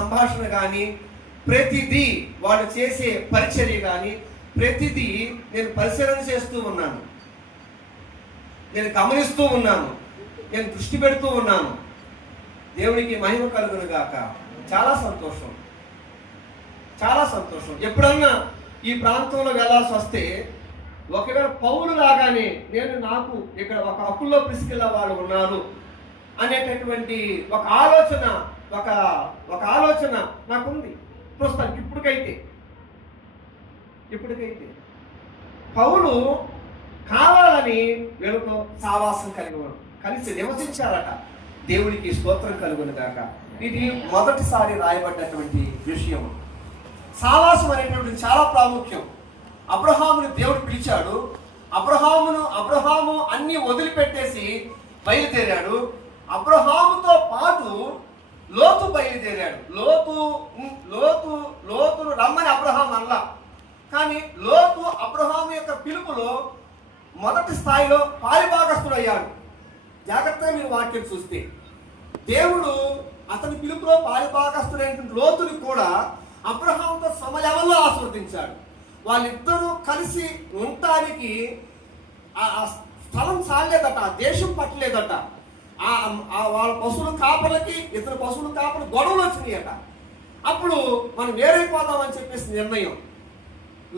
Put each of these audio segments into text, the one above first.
సంభాషణ కానీ ప్రతిదీ వాళ్ళు చేసే పరిచర్య కానీ ప్రతిదీ నేను పరిశీలన చేస్తూ ఉన్నాను, నేను గమనిస్తూ ఉన్నాను, నేను దృష్టి పెడుతూ ఉన్నాను. దేవునికి మహిమ కలుగును గాక. చాలా సంతోషం, చాలా సంతోషం. ఎప్పుడన్నా ఈ ప్రాంతంలో వెళ్ళాల్సి వస్తే ఒకవేళ పౌలు లాగానే నాకు ఇక్కడ ఒక అప్పుల్లో పిసికిల్లా వాళ్ళు ఉన్నారు అనేటటువంటి ఒక ఆలోచన నాకుంది ప్రస్తుతానికి. ఇప్పటికైతే పౌలు కావాలని వీళ్ళతో సావాసం కలిసి నివసించారట. దేవునికి స్తోత్రం కలుగును గాక. ఇది మొదటిసారి రాయబడ్డటువంటి విషయం. సావాసం అనేటువంటిది చాలా ప్రాముఖ్యం. అబ్రహాముని దేవుడు పిలిచాడు. అబ్రహాము అన్ని వదిలిపెట్టేసి బయలుదేరాడు. అబ్రహాముతో పాటు లోతు బయలుదేరాడు. లోతును రమ్మని అబ్రహాం అనలా, కానీ లోతు అబ్రహాము యొక్క పిలుపులో మొదటి స్థాయిలో పాలిభాగస్తుడు అయ్యాడు. జాగ్రత్తగా మీరు వాక్యం చూస్తే దేవుడు అతని పిలుపులో పాలిభాగస్తుడైనటువంటి లోతుని కూడా అబ్రహాముతో సమలెవల్లో ఆస్వాదించాడు. వాళ్ళిద్దరూ కలిసి ఉండటానికి ఆ స్థలం చాలేదట, ఆ దేశం పట్టలేదట. వాళ్ళ పశువుల కాపలకి ఇతర పశువుల కాపలు గొడవలు వచ్చినాయట. అప్పుడు మనం వేరైపోదామని చెప్పేసి నిర్ణయం.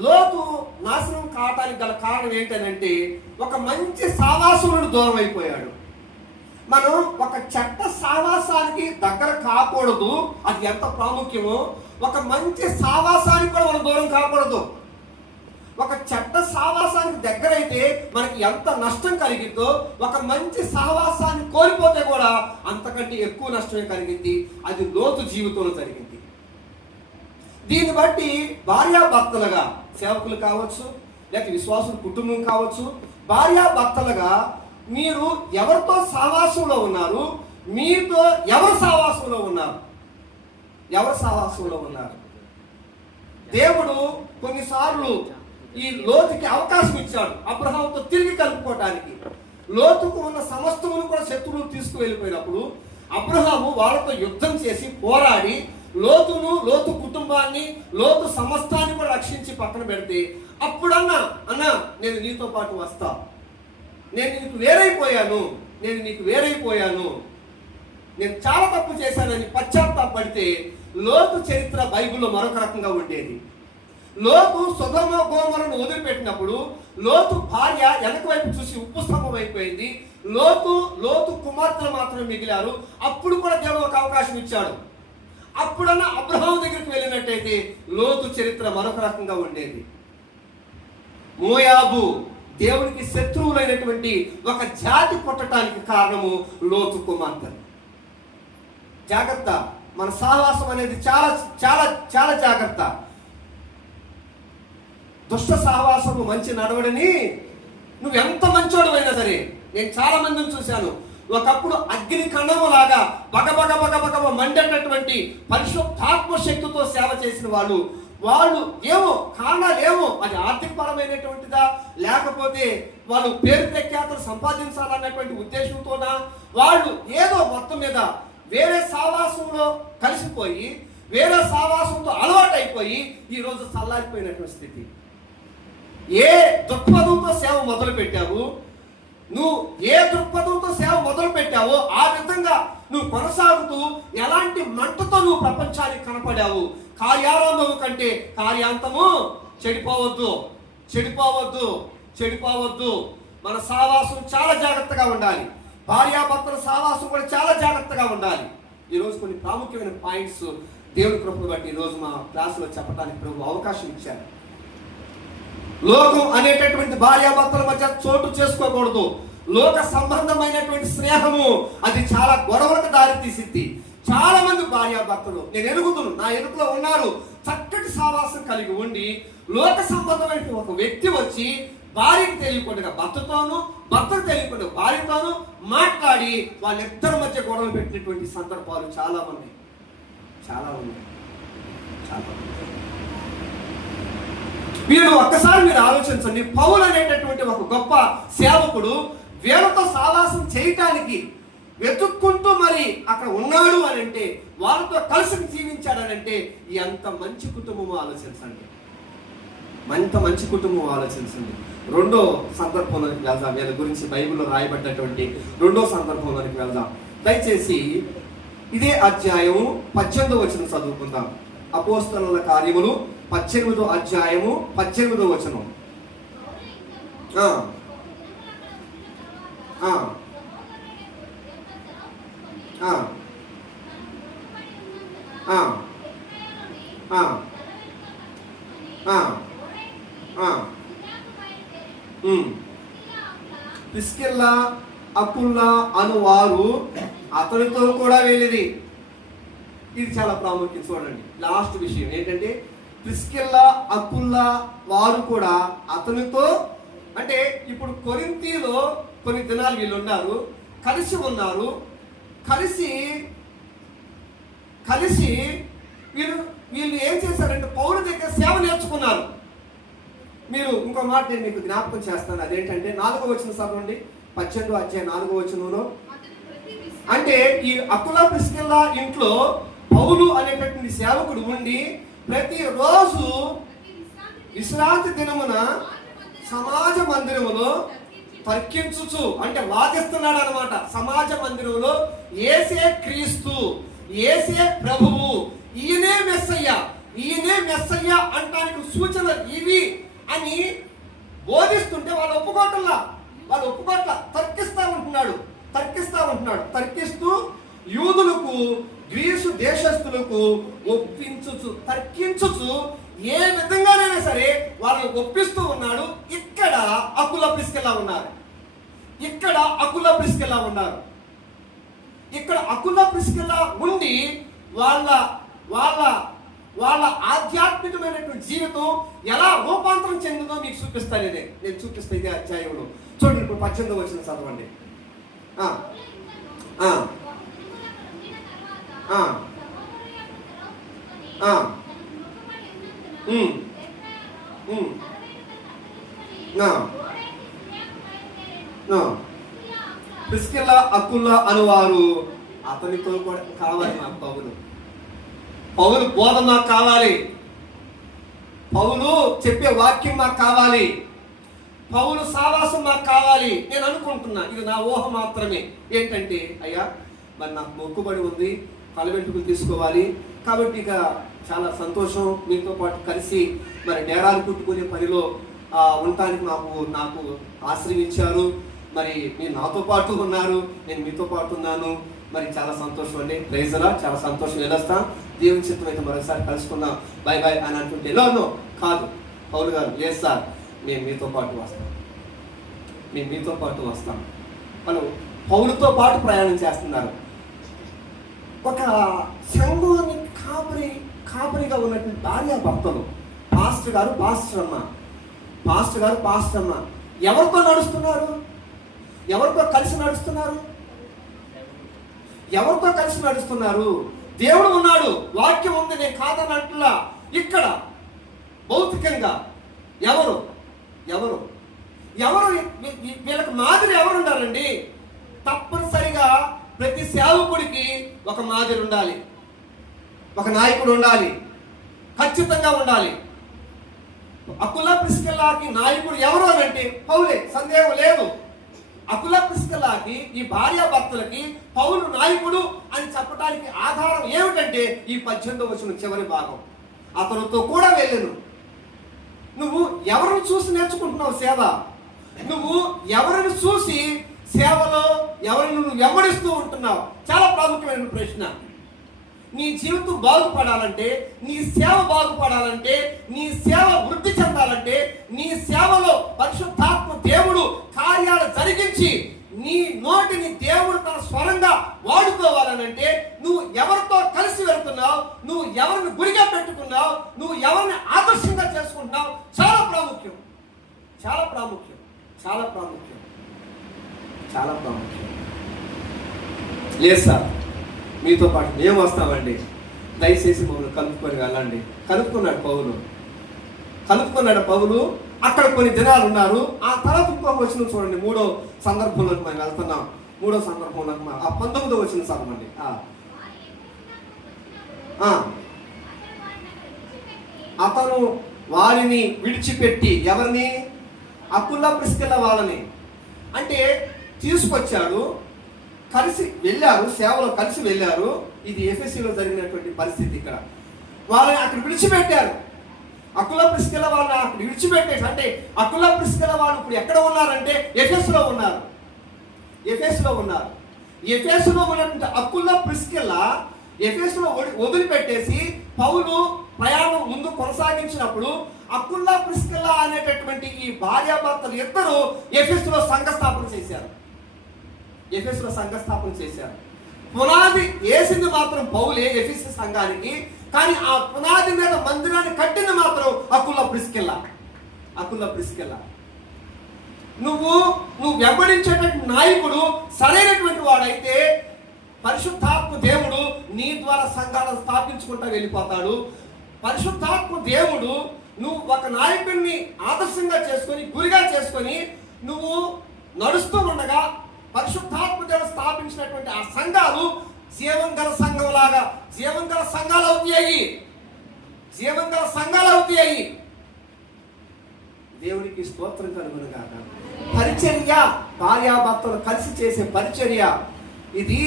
లోతు నాశనం కావటానికి గల కారణం ఏంటంటే ఒక మంచి సావాసులను దూరం అయిపోయాడు. మనం ఒక చెడ్డ సావాసానికి దగ్గర కాకూడదు, అది ఎంత ప్రాముఖ్యమో ఒక మంచి సావాసానికి కూడా మనం దూరం కాకూడదు. ఒక చెడ్డ సావాసానికి దగ్గరైతే మనకి ఎంత నష్టం కలిగిందో ఒక మంచి సహవాసాన్ని కోల్పోతే కూడా అంతకంటే ఎక్కువ నష్టమే కలిగింది. అది లోతు జీవితంలో జరిగింది. దీన్ని బట్టి భార్యాభర్తలుగా సేవకులు కావచ్చు, లేక విశ్వాసుల కుటుంబం కావచ్చు, భార్యాభర్తలుగా మీరు ఎవరితో సహవాసంలో ఉన్నారు, మీతో ఎవరు సహవాసంలో ఉన్నారు? దేవుడు కొన్నిసార్లు ఈ లోతుకి అవకాశం ఇచ్చాడు అబ్రహాముతో తిరిగి కలుపుకోవటానికి. లోతుకు ఉన్న సమస్తమును కూడా శత్రువులు తీసుకువెళ్ళిపోయినప్పుడు అబ్రహాము వాళ్ళతో యుద్ధం చేసి పోరాడి లోతు కుటుంబాన్ని, లోతు సమస్తాన్ని కూడా రక్షించి పక్కన పెడితే అప్పుడన్నా నేను నీతో పాటు వస్తా, నేను నీకు వేరైపోయాను, నేను చాలా తప్పు చేశానని పశ్చాత్తాపడితే లోతు చరిత్ర బైబిల్లో మరొక రకంగా ఉండేది. లోతు సొదొమ గొమొరను వదిలిపెట్టినప్పుడు లోతు భార్య వెనక వైపు చూసి ఉప్పు స్తంభం అయిపోయింది. లోతు కుమార్తెలు మాత్రమే మిగిలారు. అప్పుడు కూడా దేవుడు ఒక అవకాశం ఇచ్చాడు. అప్పుడన్నా అబ్రహాము దగ్గరికి వెళ్ళినట్టయితే లోతు చరిత్ర మరొక రకంగా ఉండేది. మోయాబు దేవునికి శత్రువులైనటువంటి ఒక జాతి పుట్టడానికి కారణము లోతు కుమార్తె. జాగ్రత్త, మన సహవాసం అనేది చాలా చాలా చాలా జాగ్రత్త. దుష్ట సహవాసము మంచి నడవడిని. నువ్వు ఎంత మంచోడు అయినా సరే, నేను చాలా మందిని చూశాను, ఒకప్పుడు అగ్ని కణములాగా బగబగ మండేటటువంటి పరిశుద్ధాత్మ శక్తితో సేవ చేసిన వాళ్ళు ఏమో కారణాలు ఏమో, అది ఆర్థికపరమైనటువంటిదా లేకపోతే వాళ్ళు పేరు ప్రఖ్యాతులు సంపాదించాలన్నటువంటి ఉద్దేశంతోనా, వాళ్ళు ఏదో మొత్తం మీద వేరే సావాసంలో కలిసిపోయి వేరే సావాసంతో అలవాటైపోయి ఈరోజు చల్లారిపోయినటువంటి స్థితి. ఏ దృక్పథంతో సేవ మొదలు పెట్టావు, నువ్వు ఏ దృక్పథంతో సేవ మొదలు పెట్టావో ఆ విధంగా నువ్వు కొనసాగుతూ ఎలాంటి మంటతో నువ్వు ప్రపంచానికి కనపడావు. కార్యారంభము కంటే కార్యాంతము చెడిపోవద్దు. మన సావాసం చాలా జాగ్రత్తగా ఉండాలి. భార్యాభర్తల సావాసం కూడా చాలా జాగ్రత్తగా ఉండాలి. ఈరోజు కొన్ని ప్రాముఖ్యమైన పాయింట్స్ దేవుని కృపను బట్టి ఈరోజు మా క్లాసులో చెప్పడానికి ప్రభు అవకాశం ఇచ్చారు. లోకం అనేటటువంటి భార్యాభర్తల మధ్య చోటు చేసుకోకూడదు. లోక సంబంధమైనటువంటి స్నేహము అది చాలా గొడవలకు దారి తీసిద్ది. చాలా మంది భార్యాభర్తలు నా ఎరుకలో ఉన్నారు, చక్కటి సావాసం కలిగి ఉండి లోక సంబంధమైన ఒక వ్యక్తి వచ్చి భార్యకు తెలియకుండా భర్తకు తెలియకుండా భార్యతోనూ మాట్లాడి వాళ్ళిద్దరి మధ్య గొడవలు పెట్టినటువంటి సందర్భాలు చాలా ఉన్నాయి. మీరు ఒక్కసారి ఆలోచించండి. పౌలు అనేటటువంటి ఒక గొప్ప సేవకుడు వీళ్ళతో సావాసం చేయటానికి వెతుక్కుంటూ మరి అక్కడ ఉన్నాడు అని అంటే, వాళ్ళతో కలిసి జీవించాడనంటే ఎంత మంచి కుటుంబం ఆలోచించండి, ఎంత మంచి కుటుంబం ఆలోచించండి. రెండో సందర్భంలోకి వెళ్దాం. వీళ్ళ గురించి బైబిల్లో రాయబడ్డటువంటి రెండో సందర్భంలోకి వెళ్దాం. దయచేసి ఇదే అధ్యాయం 18వ వచనం చదువుకుందాం. అపోస్తలుల కార్యములు 18వ అధ్యాయము 18వ వచనం. ప్రిస్కిల్లా అకుల్లా అనువారు అతనితో కూడా వెళ్ళిరి. ఇది చాలా ప్రాముఖ్యం. చూడండి, లాస్ట్ విషయం ఏంటంటే ప్రిస్కిల్లా అకుల్లా వారు కూడా అతనితో, అంటే ఇప్పుడు కొరింథీలో కొన్ని దినాలు వీళ్ళు ఉన్నారు, కలిసి ఉన్నారు. కలిసి వీళ్ళు ఏం చేశారంటే పౌలు దగ్గర సేవ నేర్చుకున్నారు. మీరు ఇంకో మాట నేను మీకు జ్ఞాపకం చేస్తాను. అదేంటంటే 4వ వచనం చదవండి. 18వ అధ్యాయం 4వ వచనంలో, అంటే ఈ అకుల ప్రిస్కిల్లా ఇంట్లో పౌలు అనేటటువంటి సేవకుడు ఉండి ప్రతిరోజు విశ్రాంతి దినమున సమాజ మందిరములో తర్కించుచు, అంటే వాదిస్తున్నాడు అనమాట. సమాజ మందిరంలో యేసే క్రీస్తు, యేసే ప్రభువు, ఈయనే మెస్సయ్య అంటానికి సూచనలు ఇవి అని బోధిస్తుంటే వాళ్ళు ఒప్పుకోట్ల తర్కిస్తా ఉంటున్నాడు. తర్కిస్తూ యూదులకు గ్రీసు దేశస్తులకు తర్కించుచు ఏ విధంగానైనా సరే వాళ్ళని ఒప్పిస్తూ ఉన్నాడు. ఇక్కడ అకుల ప్రిస్కిల్లా ఉన్నారు. ఇక్కడ అకుల ప్రిస్కిల్లా ఉండి వాళ్ళ ఆధ్యాత్మికమైనటువంటి జీవితం ఎలా రూపాంతరం చెందిందో మీకు చూపిస్తాను. నేను చూపిస్తా ఇదే అధ్యాయంలో. చూడండి, ఇప్పుడు 18వ వచనం చదవండి. ప్రిస్కిల్లా అకుల్లా అనువారు అతనితో కూడా కావాలి. నాకు పౌలు బోధ మాకు కావాలి, పౌలు చెప్పే వాక్యం మాకు కావాలి, పౌలు సావాసం మాకు కావాలి. నేను అనుకుంటున్నా, ఇది నా ఊహ మాత్రమే. ఏంటంటే, అయ్యా మరి నాకు మొక్కుబడి ఉంది, కలవెంటుకులు తీసుకోవాలి, కాబట్టి ఇక చాలా సంతోషం మీతో పాటు కలిసి మరి డేరాలు కుట్టుకునే పనిలో ఉండటానికి నాకు ఆశ్రయించారు. మరి మీరు నాతో పాటు ఉన్నారు, నేను మీతో పాటు ఉన్నాను. మరి చాలా సంతోషం అండి. ప్రైజ్లా, చాలా సంతోషం. వెళ్ళొస్తాం, దేవుని చిత్తం అయితే మరోసారి కలుసుకుందాం, బాయ్ బాయ్ అని అంటుంటే ఎలానో కాదు. పౌలు గారు, లేదు సార్, మేము మీతో పాటు వస్తాం. వాళ్ళు పౌలుతో పాటు ప్రయాణం చేస్తున్నారు. ఒక సంఘాన్ని కాపరిగా ఉన్నటువంటి భార్య భర్తలు, పాస్టర్ గారు పాస్టర్ అమ్మ ఎవరితో నడుస్తున్నారు? ఎవరితో కలిసి నడుస్తున్నారు? దేవుడు ఉన్నాడు, వాక్యం ఉంది, నేను కాదన్నట్లా. ఇక్కడ భౌతికంగా ఎవరు వీళ్ళకి మాదిరి ఎవరు ఉండాలండి? తప్పనిసరిగా ప్రతి సేవకుడికి ఒక మాదిరి ఉండాలి, ఒక నాయకుడు ఉండాలి, ఖచ్చితంగా ఉండాలి. అకుల ప్రిస్కిల్లాకి నాయకుడు ఎవరు అని అంటే పౌలే, సందేహం లేదు. అకుల ప్రిస్కిల్లాకి, ఈ భార్యాభర్తలకి పౌలు నాయకుడు అని చెప్పడానికి ఆధారం ఏమిటంటే ఈ 18వ వచనం చివరి భాగం. అతనితో కూడా వెళ్ళను. నువ్వు ఎవరిని చూసి నేర్చుకుంటున్నావు సేవ? నువ్వు ఎవరిని చూసి సేవలో ఎవరిని నువ్వు వెంబడిస్తూ ఉంటున్నావు? చాలా ప్రాముఖ్యమైన ప్రశ్న. నీ జీవితం బాగుపడాలంటే, నీ సేవ బాగుపడాలంటే, నీ సేవ వృద్ధి చెందాలంటే, నీ సేవలో పరిశుద్ధాత్మ దేవుడు కార్యాలు జరిగించి నీ నోటిని దేవుడు తన స్వరంగా వాడుకోవాలనంటే నువ్వు ఎవరితో కలిసి వెళ్తున్నావు, నువ్వు ఎవరిని గురిగా పెట్టుకున్నావు, నువ్వు ఎవరిని ఆదర్శంగా చేసుకుంటున్నావు, చాలా ప్రాముఖ్యం. లేదు సార్, మీతో పాటు మేము వస్తామండి, దయచేసి మమ్మల్ని కలుపుకొని వెళ్ళండి. కలుపుకున్నాడు పౌలు. అక్కడ కొన్ని దినాలు ఉన్నారు. ఆ తర్వాత ఇంకొక వచనం చూడండి, 3వ సందర్భంలోకి మనం వెళ్తున్నాం. మూడో సందర్భంలో 19వ వచనం చదవండి. అతను వారిని విడిచిపెట్టి, ఎవరిని? అకుల ప్రిస్కిల్ల వాళ్ళని. అంటే తీసుకొచ్చాడు, కలిసి వెళ్ళారు, సేవలో కలిసి వెళ్ళారు. ఇది ఎఫెసీలో జరిగినటువంటి పరిస్థితి. ఇక్కడ వాళ్ళని అక్కడ విడిచిపెట్టారు. అకుల ప్రిస్కిల్ల వాళ్ళని అక్కడ విడిచిపెట్టేసి, అంటే అకుల ప్రిస్కిల్ల వాళ్ళు ఇప్పుడు ఎక్కడ ఉన్నారంటే ఎఫెసులో ఉన్నారు. ఎఫెసులో ఉన్నటువంటి అకుల ప్రిస్కిల్ల ఎఫెసులో వదిలిపెట్టేసి పౌలు ప్రయాణం ముందు కొనసాగించినప్పుడు అకుల ప్రిస్కిల్ల అనేటటువంటి ఈ భార్యాభర్తలు ఇద్దరు ఎఫెసులో సంఘస్థాపన చేశారు. పునాది వేసింది మాత్రం పౌలే ఎఫెసు సంఘానికి, కానీ ఆ పునాది మీద మందిరాన్ని కట్టింది మాత్రం అకుల ప్రిస్కిల్ల. నువ్వు వెంబడించేటువంటి నాయకుడు సరైనటువంటి వాడైతే పరిశుద్ధాత్మ దేవుడు నీ ద్వారా సంఘాలను స్థాపించుకుంటా వెళ్ళిపోతాడు. పరిశుద్ధాత్మ దేవుడు నువ్వు ఒక నాయకుడిని ఆదర్శంగా చేసుకొని, గురిగా చేసుకొని నువ్వు నడుస్తూ ఉండగా పరిశుద్ధాత్మ దేవుడు స్థాపించినటువంటి ఆ సంఘాలు జీవంగల సంఘాలు అవుతాయి. దేవునికి స్తోత్రం కలుగును గాక. పరిచర్య, భార్యాభర్తలు కలిసి చేసే పరిచర్య, ఇది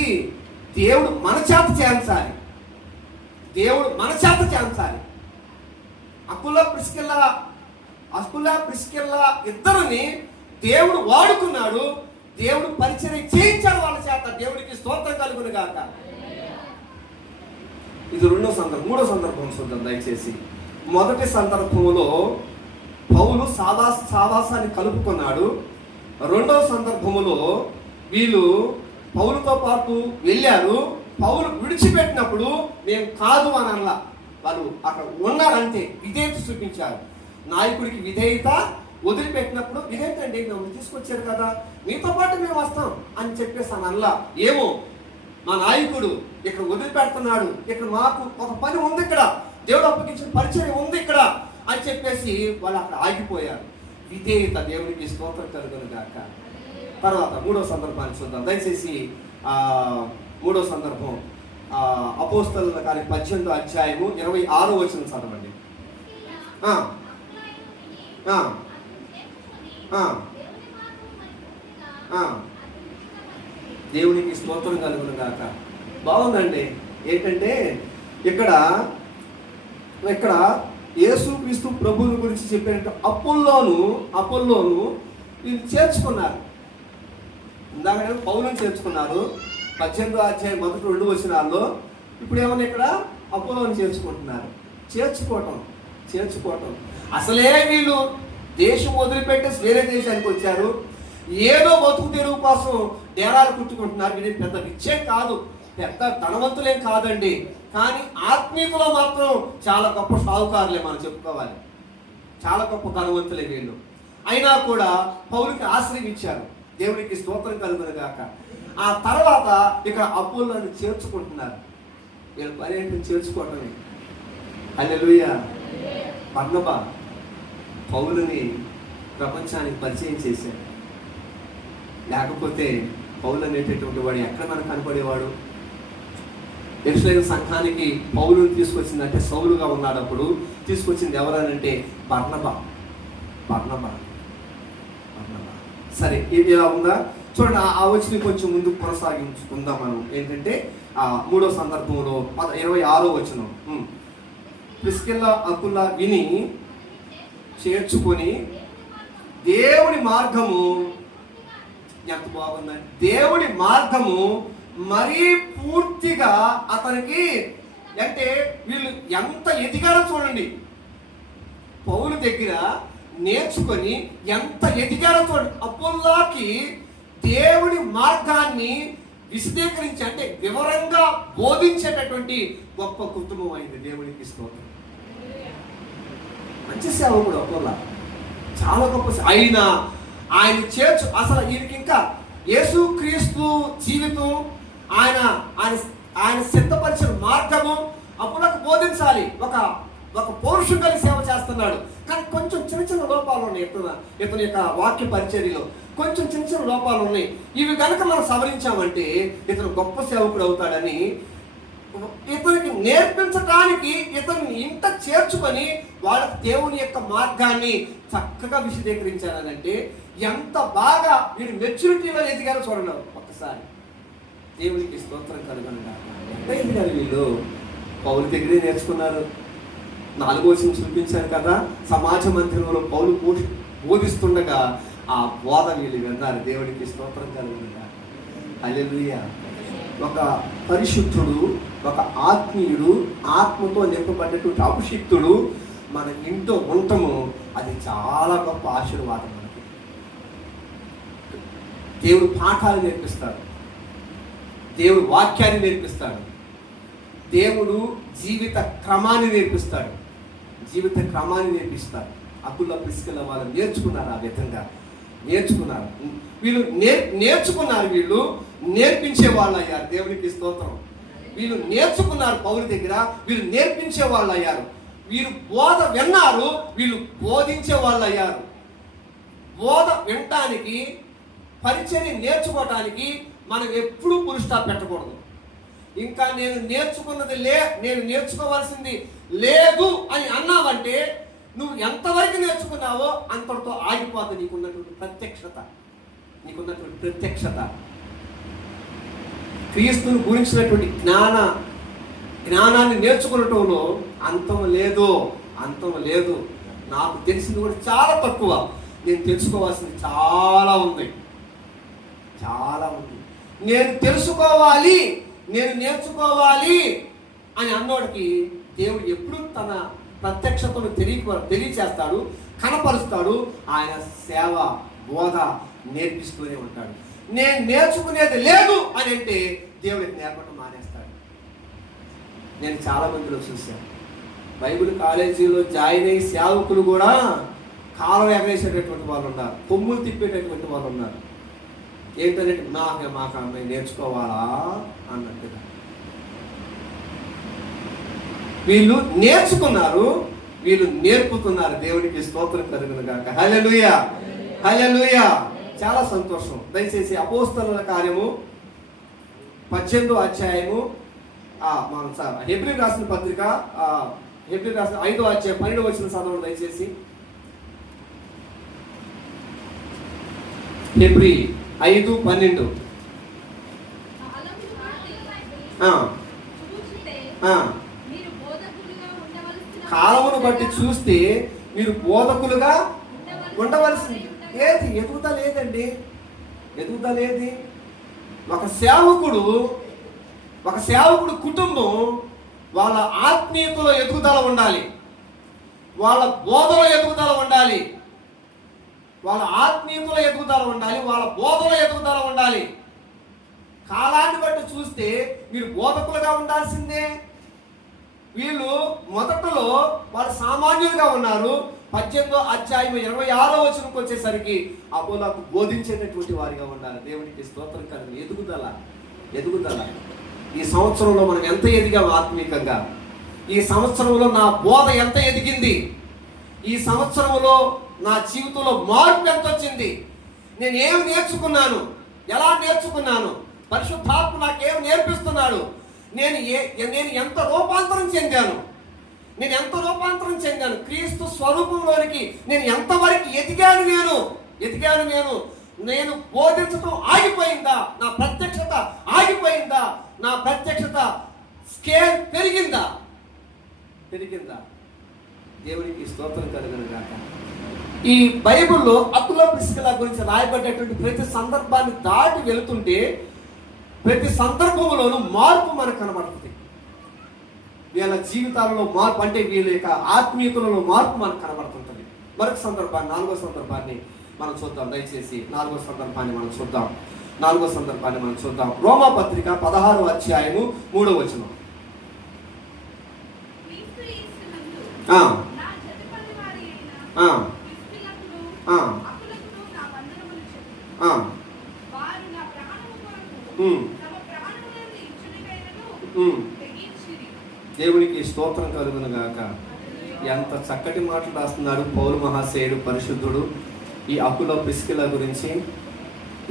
దేవుడు మన చేత చేయించాలి. అకుల ప్రిస్కిల్ల ఇద్దరిని దేవుడు వాడుకున్నాడు. దేవుడు పరిచర్య చేయించాడు వాళ్ళ చేత. దేవుడికి స్తోత్రం కలుగును గాక. ఇది మూడో సందర్భం చూద్దాం దయచేసి. మొదటి సందర్భంలో పౌలు సావాసాన్ని కలుపుకున్నాడు. రెండవ సందర్భంలో వీళ్ళు పౌలుతో పాటు వెళ్ళారు. పౌలు విడిచిపెట్టినప్పుడు మేము కాదు అని అనలా, వాళ్ళు అక్కడ ఉన్నారంటే విధేయత చూపించారు. నాయకుడికి విధేయత, వదిలిపెట్టినప్పుడు విధేయత అండి, మేము తీసుకొచ్చారు కదా, మీతో పాటు మేము వస్తాం అని చెప్పేసి అని అనలా. ఏమో మా నాయకుడు ఇక్కడ వదిలిపెడుతున్నాడు, ఇక్కడ మాకు ఒక పని ఉంది, ఇక్కడ దేవుడు అప్పగించిన పరిచయం ఉంది ఇక్కడ అని చెప్పేసి వాళ్ళు అక్కడ ఆగిపోయారు. విధేయత. దేవునికి స్తోత్రం కలుగును గాక. తర్వాత మూడో సందర్భాన్ని చూద్దాం దయచేసి. మూడో సందర్భం అపోస్తలుల కార్యం 18వ అధ్యాయము 26వ వచనం చదవండి. దేవునికి స్తోత్రం కలుగును గాక. బాగుందండి. ఏంటంటే ఇక్కడ యేసుక్రీస్తు ప్రభువుని గురించి చెప్పినట్టు అపోల్లోను వీళ్ళు చేర్చుకున్నారు. ఇందాక పౌలుని చేర్చుకున్నారు 18వ అధ్యాయం మొదటి 2 వచనాల్లో. ఇప్పుడు ఏమన్నా ఇక్కడ అపోల్లోని చేర్చుకుంటున్నారు. చేర్చుకోవటం అసలే వీళ్ళు దేశం వదిలిపెట్టేసి వేరే దేశానికి వచ్చారు. ఏదో బతుకు తెరువు కోసం డేరాలు కుట్టుకుంటున్నారు. వీళ్ళు పెద్ద విచ్చే కాదు, పెద్ద ధనవంతులేం కాదండి, కానీ ఆత్మీయులో మాత్రం చాలా గొప్ప సాహుకారులే మనం చెప్పుకోవాలి. చాలా గొప్ప ధనవంతులే వీళ్ళు. అయినా కూడా పౌలుకి ఆశ్రయించారు. దేవునికి స్తోత్రం కలుగును గాక. ఆ తర్వాత ఇక్కడ అపోల్లోని చేర్చుకుంటున్నారు. వీళ్ళ పని ఏంటి? చేర్చుకోవటమే. హల్లెలూయా. బర్నబా పౌలుని ప్రపంచానికి పరిచయం చేశాడు. లేకపోతే పౌలు అనేటటువంటి వాడు ఎక్కడ మనకు కనపడేవాడు? యెరూషలేము సంఘానికి పౌలుని తీసుకొచ్చిందంటే సౌలుగా ఉన్నాడు. అప్పుడు తీసుకొచ్చింది ఎవరనంటే బర్నబా. సరే, ఇది ఇలా ఉందా చూడండి. ఆ వచ్చిన కొంచెం ముందు కొనసాగించుకుందాం మనం. ఏంటంటే మూడో సందర్భంలో 26వ వచనం. ప్రిస్కిల్ల అకుల విని చేర్చుకొని దేవుడి మార్గము, ఎంత బాగుందండి, దేవుడి మార్గము మరీ పూర్తిగా అతనికి, అంటే వీళ్ళు ఎంత ఎదిగారో చూడండి. పౌలు దగ్గర నేర్చుకొని ఎంత ఎదిగారో చూడండి. అపోల్లోకి దేవుడి మార్గాన్ని విశదీకరించి, అంటే వివరంగా బోధించేటటువంటి గొప్ప కుటుంబం అయింది. దేవుడికి స్తోత్రం. మంచి సేవకుడు అపోల్లో, చాలా గొప్ప. ఆయన చేర్చు, అసలు ఈయనకి ఇంకా యేసుక్రీస్తు జీవితం, ఆయన సిద్ధపరిచిన మార్గము అపోలోకి బోధించాలి. ఒక పౌరుషం కలిగి సేవ చేస్తున్నాడు, కానీ కొంచెం చిన్న లోపాలు ఉన్నాయి ఇతని యొక్క వాక్య పరిచర్యలో. కొంచెం చిన్న చిన్న లోపాలు ఉన్నాయి, ఇవి కనుక మనం సవరించామంటే ఇతను గొప్ప సేవకుడు అవుతాడని ఇతనికి నేర్పించడానికి ఇతన్ని ఇంట చేర్చుకొని వాళ్ళకి దేవుని యొక్క మార్గాన్ని చక్కగా విశదీకరించారనంటే ఎంత బాగా వీడు మెచ్యూరిటీలో ఎదిగారో చూడండి ఒక్కసారి. దేవునికి స్తోత్రం కలుగునుగా. ఎంత ఎదిగారు వీళ్ళు? పౌలు దగ్గరే నేర్చుకున్నారు. 4వ వచనం చూపించారు కదా, సమాజ మందిరంలో పౌలు బోధిస్తుండగా ఆ బోధ వీళ్ళు విన్నారు. దేవుడికి స్తోత్రం కలుగునుగా. హల్లెలూయా. ఒక పరిశుద్ధుడు, ఒక ఆత్మీయుడు, ఆత్మతో నింపబడ్డటువంటి అభిషిక్తుడు మన ఇంట్లో ఉండటము అది చాలా గొప్ప ఆశీర్వాదం. మనకి దేవుడు పాఠాలు నేర్పిస్తాడు, దేవుడు వాక్యాన్ని నేర్పిస్తాడు, దేవుడు జీవిత క్రమాన్ని నేర్పిస్తాడు. అకుల ప్రిస్కిల వాళ్ళు నేర్చుకున్నారు, ఆ విధంగా నేర్చుకున్నారు. వీళ్ళు నేర్చుకున్నారు, వీళ్ళు నేర్పించే వాళ్ళు అయ్యారు. దేవునికి స్తోత్రం. వీళ్ళు నేర్చుకున్నారు పౌలు దగ్గర, వీళ్ళు నేర్పించే వాళ్ళు అయ్యారు. వీరు బోధ విన్నారు, వీళ్ళు బోధించే వాళ్ళు అయ్యారు. బోధ వినటానికి, పరిచర్య నేర్చుకోవటానికి మనం ఎప్పుడూ ఫుల్ స్టాప్ పెట్టకూడదు. ఇంకా నేను నేర్చుకోవాల్సింది లేదు అని అన్నావంటే నువ్వు ఎంతవరకు నేర్చుకున్నావో అంతటితో ఆగిపోతుంది. నీకున్నటువంటి ప్రత్యక్షత క్రీస్తుని గురించినటువంటి జ్ఞానాన్ని నేర్చుకునటంలో అంతం లేదు. నాకు తెలిసింది కూడా చాలా తక్కువ, నేను తెలుసుకోవాల్సింది చాలా ఉంది. నేను తెలుసుకోవాలి, నేను నేర్చుకోవాలి అని అన్నోడికి దేవుడు ఎప్పుడు తన ప్రత్యక్షతను తెలియచేస్తాడు, కనపరుస్తాడు. ఆయన సేవ బోధ నేర్పిస్తూనే ఉంటాడు. నేను నేర్చుకునేది లేదు అని అంటే దేవుడికి నేర్పడం మానేస్తాడు. నేను చాలా మందిలో చూశాను, బైబిల్ కాలేజీలో జాయిన్ అయ్యి సేవకులు కూడా కాలం ఎగరేసేటటువంటి వాళ్ళు ఉన్నారు, కొమ్ములు తిప్పేటటువంటి వాళ్ళు ఉన్నారు. ఏంటంటే మాకు అమ్మాయి నేర్చుకోవాలా అన్నట్టుగా. వీళ్ళు నేర్చుకున్నారు, వీళ్ళు నేర్పుతున్నారు. దేవునికి స్తోత్రం కలుగునుగాక. హల్లెలూయా, హల్లెలూయా. చాలా సంతోషం. దయచేసి అపోస్తలుల కార్యము 18వ అధ్యాయము, మనం హెబ్రీ రాసిన పత్రిక, హెబ్రీ రాసిన 5వ అధ్యాయం 12వ వచనం చదవండి దయచేసి. హెబ్రీ 5:12. కాలమును బట్టి చూస్తే మీరు బోధకులుగా ఉండవలసింది. ఏది ఎదుగుదల లేది. ఒక సేవకుడు కుటుంబం వాళ్ళ ఆత్మీయతలో ఎదుగుదల ఉండాలి, వాళ్ళ బోధలో ఎదుగుదల ఉండాలి, వాళ్ళ ఆత్మీయతలో ఎదుగుదల ఉండాలి, వాళ్ళ బోధలో ఎదుగుదల ఉండాలి. కాలాన్ని బట్టి చూస్తే మీరు బోధకులుగా ఉండాల్సిందే. వీళ్ళు మొదటలో వాళ్ళు సామాన్యులుగా ఉన్నారు. 18వ అధ్యాయం 26వ వచనంకి వచ్చేసరికి అపోలకు బోధించేటటువంటి వారిగా ఉండాలి. దేవునికి స్తోత్రం కలుగు. ఎదుగుదల. ఈ సంవత్సరంలో మనం ఎంత ఎదిగాం ఆత్మీయంగా? ఈ సంవత్సరంలో నా బోధ ఎంత ఎదిగింది? ఈ సంవత్సరంలో నా జీవితంలో మార్పు ఎంత వచ్చింది? నేను ఏం నేర్చుకున్నాను? ఎలా నేర్చుకున్నాను? పరిశుద్ధాత్మ నాకేం నేర్పిస్తున్నాడు? నేను ఎంత రూపాంతరం చెందాను? క్రీస్తు స్వరూపంలోనికి నేను ఎంతవరకు ఎదిగాను నేను బోధించడం ఆగిపోయిందా? నా ప్రత్యక్షత ఆగిపోయిందా? నా ప్రత్యక్షత స్కేల్ పెరిగిందా? దేవునికి స్తోత్రం కలుగునుగాక. ఈ బైబిల్లో అకుల ప్రిస్కిల గురించి రాయబడ్డటువంటి ప్రతి సందర్భాన్ని దాటి వెళుతుంటే ప్రతి సందర్భంలోనూ మార్పు మనకు కనబడుతుంది. వీళ్ళ జీవితాలలో మార్పు అంటే వీళ్ళ యొక్క ఆత్మీయతలలో మార్పు మనకు కనబడుతుంటుంది. మరొక సందర్భాన్ని, 4వ సందర్భాన్ని మనం చూద్దాం. దయచేసి 4వ సందర్భాన్ని మనం చూద్దాం. రోమా పత్రిక 16వ అధ్యాయము 3వ వచనం. దేవునికి స్తోత్రం కలుగునుగాక. ఎంత చక్కటి మాటలు రాస్తున్నాడు పౌలు మహాశయుడు, పరిశుద్ధుడు ఈ అకుల ప్రిస్కిల గురించి.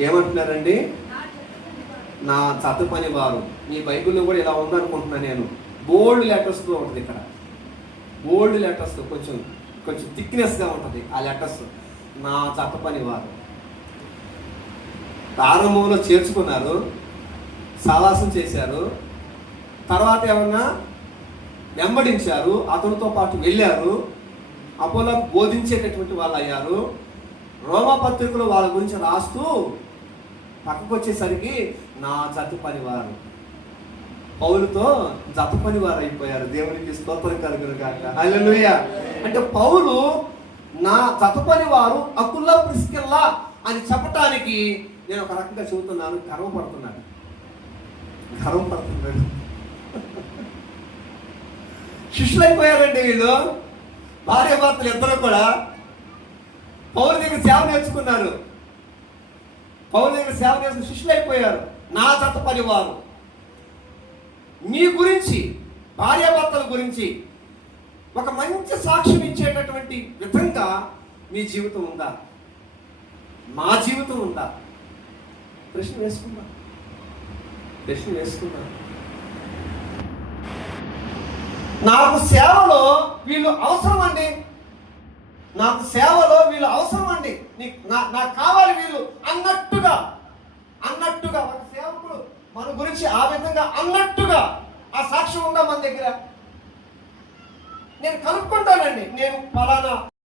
ఏమంటున్నారండి? నా చత పని వారు. మీ బైబిల్లో కూడా ఇలా ఉందనుకుంటున్నా నేను. బోల్డ్ లెటర్స్తో ఉంటుంది ఇక్కడ, బోల్డ్ లెటర్స్తో కొంచెం కొంచెం థిక్నెస్గా ఉంటుంది ఆ లెటర్స్. నా చత పని వారు ప్రారంభంలో చేర్చుకున్నారు, సావాసం చేశారు, తర్వాత ఏమన్నా వెంబడించారు, అతనితో పాటు వెళ్ళారు, అపోలోకు బోధించేటటువంటి వాళ్ళు అయ్యారు. రోమా పత్రికలో వాళ్ళ గురించి రాస్తూ పక్కకు వచ్చేసరికి నా జత పనివారు, పౌలుతో జత పనివారు అయిపోయారు. దేవునికి స్తోత్రం కలుగును గాక. హల్లెలూయా. అంటే పౌలు నా జత పనివారు అకుల్లా ప్రిస్కిల్లా అని చెప్పటానికి నేను ఒక రకంగా చెబుతున్నాను, గర్వపడుతున్నాడు. శిష్యులైపోయారండి వీళ్ళు. భార్య భర్తలు ఇద్దరు కూడా పౌలు దగ్గర సేవ నేర్చుకున్నారు, పౌలు దగ్గర సేవ నేర్చుకుని శిష్యులైపోయారు. నా జత పనివారు. మీ గురించి, భార్యాభర్తల గురించి ఒక మంచి సాక్ష్యం ఇచ్చేటటువంటి విధంగా మీ జీవితం ఉందా? మా జీవితం ఉందా? ప్రశ్న వేసుకుందాం. నాకు సేవలో వీళ్ళు అవసరం అండి, నాకు సేవలో వీళ్ళు అవసరం అండి, నాకు కావాలి వీళ్ళు అన్నట్టుగా ఒక సేవకుడు మన గురించి ఆ విధంగా అన్నట్టుగా ఆ సాక్ష్యం ఉందా మన దగ్గర? నేను కనుక్కుంటానండి, నేను ఫలానా